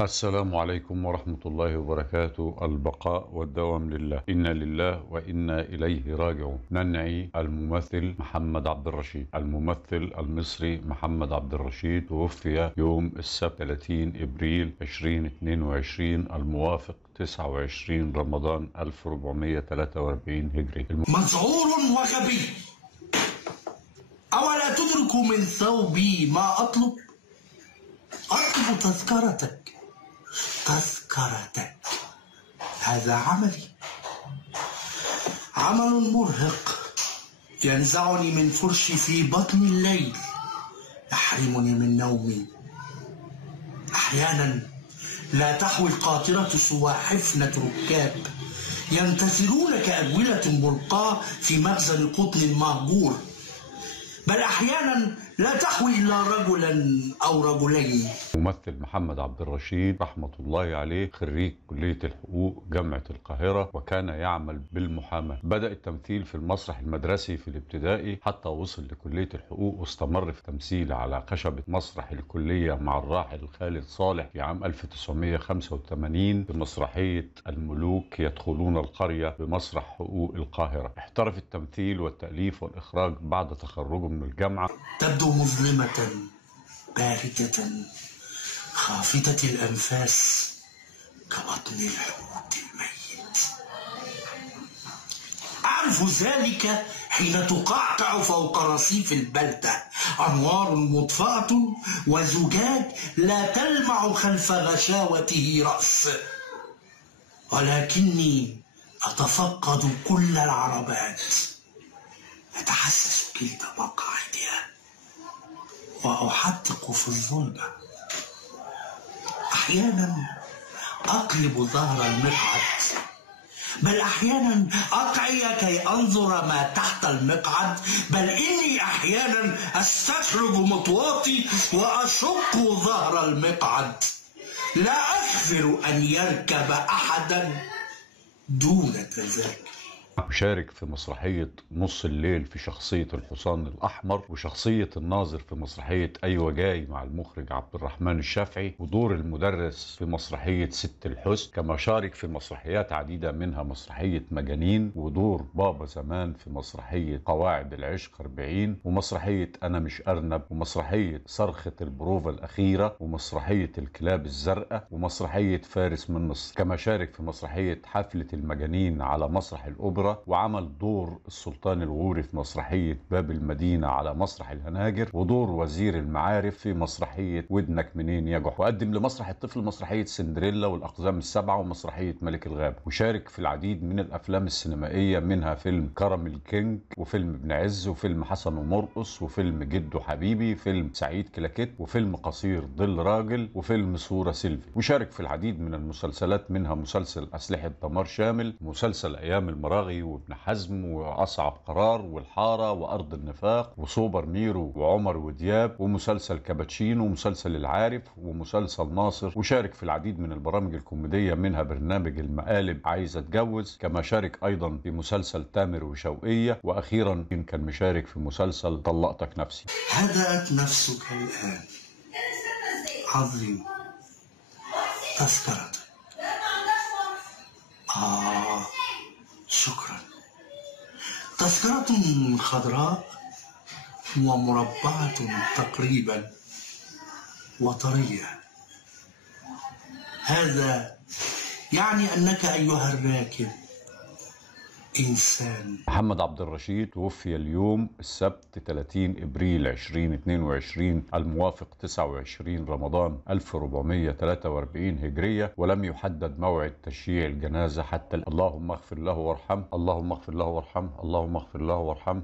السلام عليكم ورحمة الله وبركاته. البقاء والدوام لله، إنا لله وإنا إليه راجعون. ننعي الممثل محمد عبد الرشيد. الممثل المصري محمد عبد الرشيد توفي يوم السبت 30 إبريل 2022 الموافق 29 رمضان 1443 هجري. مذعور وغبي، أولا تدرك من ثوبي ما أطلب؟ أطلب تذكرتك. هذا عمل مرهق ينزعني من فرشي في بطن الليل، يحرمني من نومي. أحيانا لا تحوي القاطرة سوى حفنة ركاب ينتظرون كأجولة ملقاة في مخزن قطن مهجور، بل أحيانا لا تحوي إلا رجلا أو رجلين. ممثل محمد عبد الرشيد رحمة الله عليه خريج كلية الحقوق جامعة القاهرة، وكان يعمل بالمحاماة. بدأ التمثيل في المسرح المدرسي في الابتدائي حتى وصل لكلية الحقوق، واستمر في التمثيل على خشبة مسرح الكلية مع الراحل خالد صالح في عام 1985 بمسرحية الملوك يدخلون القرية بمسرح حقوق القاهرة. احترف التمثيل والتأليف والإخراج بعد تخرجه من الجامعة. تبدو مظلمة باردة خافتة الأنفاس كبطن الحوت الميت. أعرف ذلك حين تقعقع فوق رصيف البلدة أنوار مطفأة وزجاج لا تلمع خلف غشاوته رأس، ولكني أتفقد كل العربات، أتحسس كلتا مقاعدها وأحدق في الظلمة. أحيانا أقلب ظهر المقعد، بل أحيانا أقعي كي أنظر ما تحت المقعد، بل إني أحيانا أستخرج مطواطي وأشق ظهر المقعد. لا أغفر أن يركب أحدا دون تذاكر. شارك في مسرحية نص الليل في شخصية الحصان الأحمر، وشخصية الناظر في مسرحية أيوة جاي مع المخرج عبد الرحمن الشافعي، ودور المدرس في مسرحية ست الحسن. كما شارك في مسرحيات عديدة منها مسرحية مجانين، ودور بابا زمان في مسرحية قواعد العشق 40، ومسرحية أنا مش أرنب، ومسرحية صرخة البروفة الأخيرة، ومسرحية الكلاب الزرقاء، ومسرحية فارس من مصر. كما شارك في مسرحية حفلة المجانين على مسرح الأوبرا، وعمل دور السلطان الغوري في مسرحية باب المدينة على مسرح الهناجر، ودور وزير المعارف في مسرحية ودنك منين يا جح. وقدم لمسرح الطفل مسرحية سندريلا والأقزام السبعة ومسرحية ملك الغابة. وشارك في العديد من الأفلام السينمائية، منها فيلم كرم الكينج، وفيلم ابن عز، وفيلم حسن ومرقص، وفيلم جدو حبيبي، فيلم سعيد كلاكيت، وفيلم قصير ظل راجل، وفيلم صورة سيلفي. وشارك في العديد من المسلسلات، منها مسلسل أسلحة دمار شامل، مسلسل أيام المراغي، وابن حزم، وأصعب قرار، والحارة، وأرض النفاق، وسوبر ميرو، وعمر ودياب، ومسلسل كابتشينو، ومسلسل العارف، ومسلسل ناصر. وشارك في العديد من البرامج الكوميدية، منها برنامج المقالب عايز اتجوز. كما شارك أيضا في مسلسل تامر وشوقية، وأخيرا كان مشارك في مسلسل طلقتك نفسي. هدأت نفسك الآن، عظيم. تذكرة. شكرا. تذكرة خضراء ومربعة تقريبا وطرية. هذا يعني أنك أيها الراكب إنسان. محمد عبد الرشيد توفي اليوم السبت 30 إبريل 2022 الموافق 29 رمضان 1443 هجرية، ولم يحدد موعد تشييع الجنازة حتى اللهم اغفر له وارحمه، اللهم اغفر له وارحمه، اللهم اغفر له وارحمه.